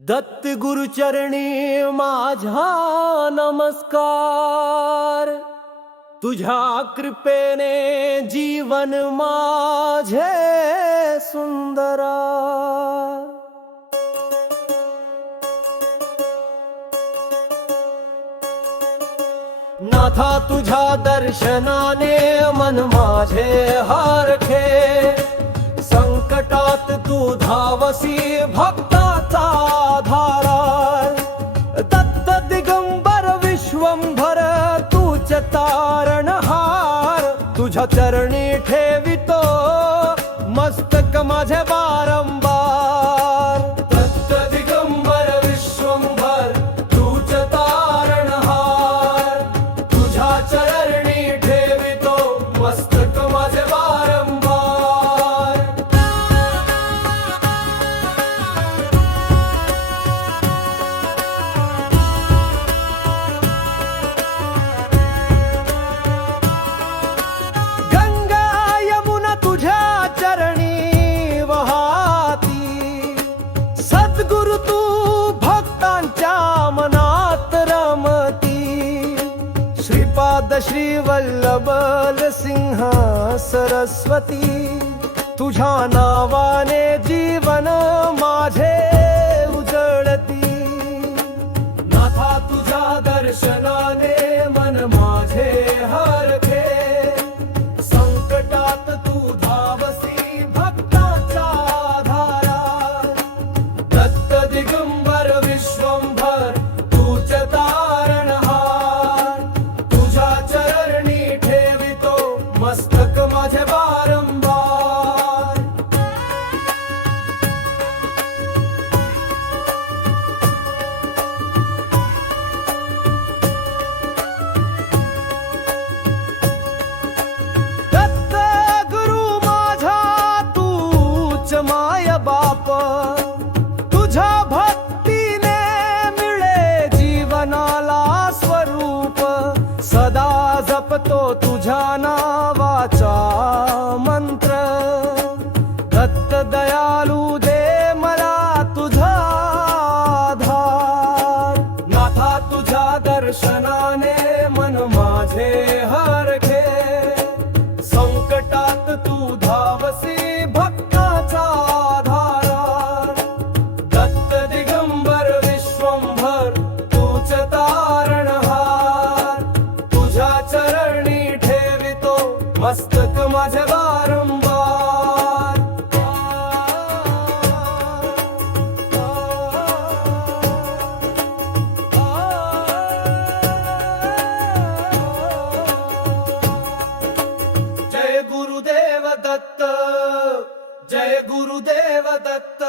दत्त गुरुचरणी माझा नमस्कार। तुझ्या कृपेने जीवन माझे सुंदरा। नाथा तुझ्या दर्शनाने मन माझे हरखे। संकटात तू धावसी भक्ताचा आधारा। दत्त दिगंबर विश्वंभर तूच तारणहार। तुझ्या चरणी ठेवितो मस्तक माझे वारंवार। दत्त दिगंबर विश्वंभर तूच तारणहार। तुझ्या चरणी ठेवितो मस्तक माझे वारंवार। गंगा यमुना तुझ्या चरणी वाहती। सद्गुरु तू भक्तांच्या मनात रमती। श्रीपाद श्री वल्लभ सिंह सरस्वती। तुझ्या नावाने जीवन माझे उजळती। नाथा तुझ्या दर्शनाने मन माझे हरखे। संकटात तू धावसी भक्ताचा आधारा। दत्त दिगंबर विश्वंभर तूच तारणहार। तुझ्या चरणी ठेवितो मस्तक माझे वारंवार। दत्त गुरु माझा तूच माय बाप। तुझ्या भक्तीने मिळे जीवनाला स्वरूप। सदा जपतो तुझ्या नावाचा मंत्र। दत्त दयालु दे मला तुझा आधार। नाथा तुझ्या दर्शनाने मन माझे हरखे। संकटात तू धावसी भक्ताचा आधारा। दत्त दिगंबर विश्वंभर तूच तारणहार। तुझ्या चरणी ठेवितो मस्तक माझे वारंवार। जय गुरुदेव दत्त। जय गुरुदेव दत्त।